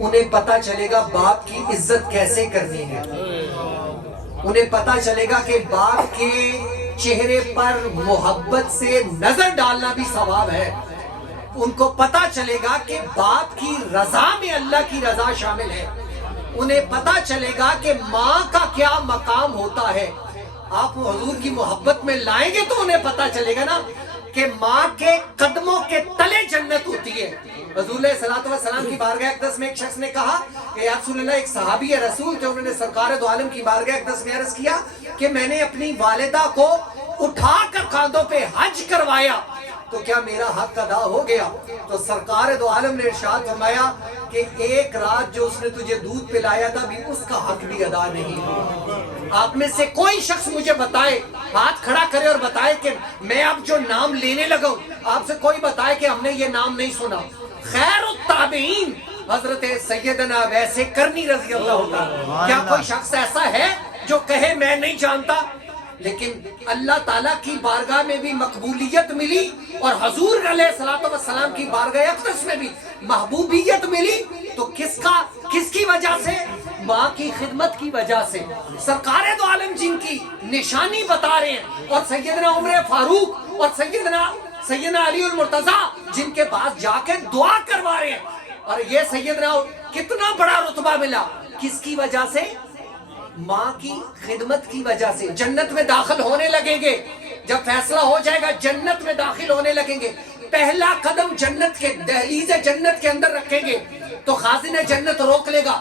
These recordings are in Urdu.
انہیں پتا چلے گا باپ کی عزت کیسے کرنی ہے، انہیں پتا چلے گا کہ باپ کے چہرے پر محبت سے نظر ڈالنا بھی ثواب ہے، ان کو پتا چلے گا کہ باپ کی رضا میں اللہ کی رضا شامل ہے، انہیں پتا چلے گا کہ ماں کا کیا مقام ہوتا ہے۔ آپ حضور کی محبت میں لائیں گے تو انہیں پتا چلے گا نا کہ ماں کے قدموں کے تلے جنت ہوتی ہے۔ حضور علیہ السلام کی بارگاہ اقدس میں ایک شخص نے کہا کہ یا رسول اللہ، ایک صحابی رسول تھے، انہوں نے سرکار دو عالم کی بارگاہ اقدس میں عرض کیا کہ میں نے اپنی والدہ کو اٹھا کر کاندھوں پہ حج کروایا تو کیا میرا حق ادا ہو گیا؟ تو سرکار دو عالم نے ارشاد فرمایا کہ ایک رات جو اس نے تجھے دودھ پلایا تھا بھی اس کا حق بھی ادا نہیں ہوا۔ آپ میں سے کوئی شخص مجھے بتائے، ہاتھ کھڑا کرے اور بتائے کہ میں اب جو نام لینے لگا ہوں، آپ سے کوئی بتائے کہ ہم نے یہ نام نہیں سنا۔ خیر التابعین حضرت سیدنا ویس کرنی رضی اللہ عنہ، کیا کوئی شخص ایسا ہے جو کہے میں نہیں جانتا؟ لیکن اللہ تعالیٰ کی بارگاہ میں بھی مقبولیت ملی اور حضور علیہ السلام کی بارگاہ اقدس میں بھی محبوبیت ملی، تو کس کی وجہ سے؟ ماں کی خدمت کی وجہ سے۔ سرکار دو عالم جن کی نشانی بتا رہے ہیں اور سیدنا عمر فاروق اور سیدنا علی المرتضیٰ جن کے پاس جا کے دعا کروا رہے ہیں، اور یہ سیدنا کتنا بڑا رتبہ ملا، کس کی وجہ سے؟ ماں کی خدمت کی وجہ سے۔ جنت میں داخل ہونے لگیں گے، جب فیصلہ ہو جائے گا جنت میں داخل ہونے لگیں گے، پہلا قدم جنت کے دہلیز جنت کے اندر رکھیں گے تو خازن جنت روک لے گا،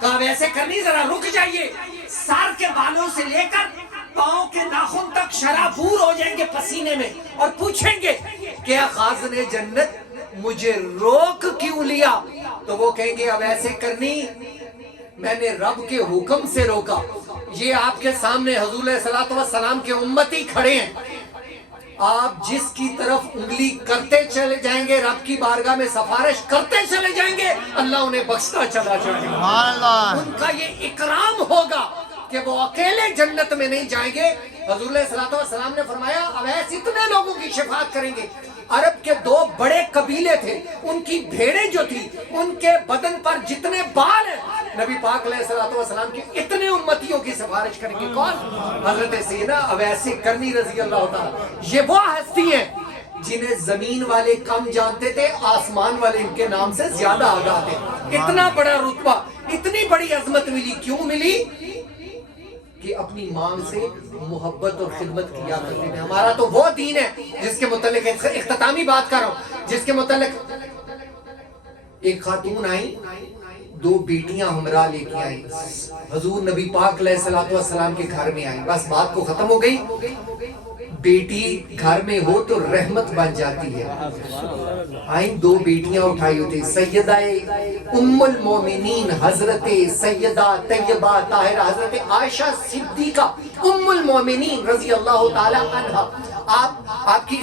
کہا ویسے کرنی ذرا رک جائیے، سر کے بالوں سے لے کر پاؤں کے ناخن تک شرابور ہو جائیں گے پسینے میں، اور پوچھیں گے کہ خازن جنت مجھے روک کیوں لیا؟ تو وہ کہیں گے اب ایسے کرنی میں نے رب کے حکم سے روکا۔ یہ آپ کے سامنے حضور علیہ السلام کے امتی کھڑے ہیں، آپ جس کی طرف انگلی کرتے چلے جائیں گے رب کی بارگاہ میں سفارش کرتے چلے جائیں گے، اللہ انہیں بخشتا چلا جائے گا۔ ان کا یہ اکرام ہوگا کہ وہ اکیلے جنت میں نہیں جائیں گے۔ حضور علیہ السلام نے فرمایا اویس اتنے لوگوں کی شفاعت کریں گے۔ عرب کے دو بڑے قبیلے تھے، ان کی بھیڑیں جو تھی ان کے بدن پر جتنے بال ہیں، نبی پاک علیہ السلام کے اتنے امتیوں کی سفارش کریں گے۔ کون؟ حضرت سیدنا اویس کرنی رضی اللہ تعالیٰ۔ یہ وہ ہستی ہیں جنہیں زمین والے کم جانتے تھے، آسمان والے ان کے نام سے زیادہ آگاہ تھے۔ اتنا بڑا رتبہ، اتنی بڑی عظمت ملی، کیوں ملی؟ کہ اپنی ماں سے محبت اور خدمت کیا کرتے ہیں۔ ہمارا تو وہ دین ہے جس کے متعلق اختتامی بات کر رہا ہوں، جس کے متعلق ایک خاتون آئی، دو بیٹیاں ہمراہ لے کے آئی، حضور نبی پاک علیہ السلام کے گھر میں آئی، بس بات کو ختم ہو گئی۔ بیٹی گھر میں ہو تو رحمت بن جاتی ہے۔ آئیں دو بیٹیاں اٹھائی ہوتی، سیدہ ام المومنین حضرت سیدہ طیبہ طاہرہ حضرت عائشہ صدیقہ ام المومنین رضی اللہ تعالی عنہ، آپ کی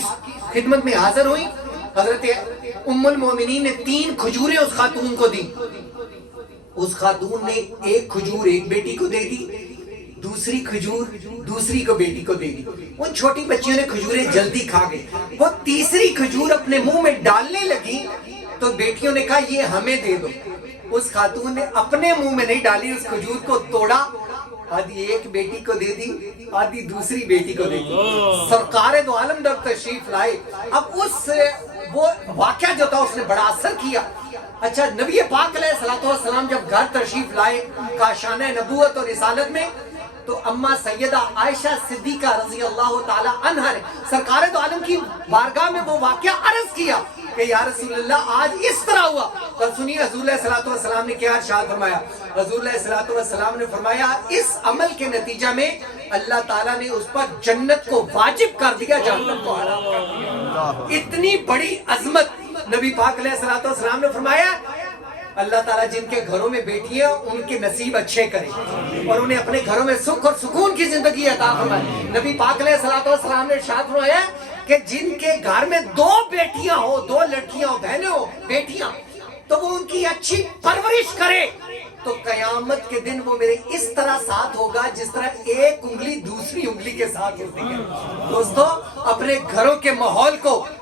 خدمت میں حاضر ہوئی۔ حضرت ام المومنین نے 3 کھجوریں اس خاتون کو دی، اس خاتون نے ایک کھجور ایک بیٹی کو دے دی، دوسری کھجور دوسری کو بیٹی کو دے دی۔ ان چھوٹی بچیوں نے کھجوریں جلدی کھا گئی، وہ تیسری کھجور اپنے منہ میں ڈالنے لگی تو بیٹیوں نے کہا یہ ہمیں دے دو۔ اس خاتون نے اپنے منہ میں نہیں ڈالی، اس کھجور کو توڑا، آدھی ایک بیٹی کو دے دی، آدھی دوسری بیٹی کو دے دی۔ سرکار دو عالم در تشریف لائے۔ اب وہ واقعہ جو تھا اس نے بڑا اثر کیا۔ اچھا، نبی پاک علیہ السلام جب گھر تشریف لائے کاشانہ نبوت اور رسالت میں، تو اماں سیدہ عائشہ صدیقہ رضی اللہ تعالی عنہ نے سرکار دو عالم کی بارگاہ میں وہ واقعہ عرض کیا کہ یا رسول اللہ آج اس طرح ہوا۔ تو سنیے حضور علیہ السلام نے کیا ارشاد فرمایا۔ حضور علیہ السلام نے فرمایا اس عمل کے نتیجہ میں اللہ تعالیٰ نے اس پر جنت کو واجب کر دیا، جہنم کو حرام کر دیا۔ اتنی بڑی عظمت نبی پاک علیہ السلام نے فرمایا اللہ تعالیٰ جن کے گھروں میں بیٹی ہیں ان کے نصیب اچھے کرے اور انہیں اپنے گھروں میں سکھ اور سکون کی زندگی عطا فرمائے۔ نبی پاک علیہ السلام نے ارشاد فرمایا کہ جن کے گھر میں 2 بیٹیاں ہو، 2 لڑکیاں ہو، بہنیں ہو، بیٹیاں، تو وہ ان کی اچھی پرورش کرے تو قیامت کے دن وہ میرے اس طرح ساتھ ہوگا جس طرح ایک انگلی دوسری انگلی کے ساتھ ہوتی ہے۔ دوستو، اپنے گھروں کے ماحول کو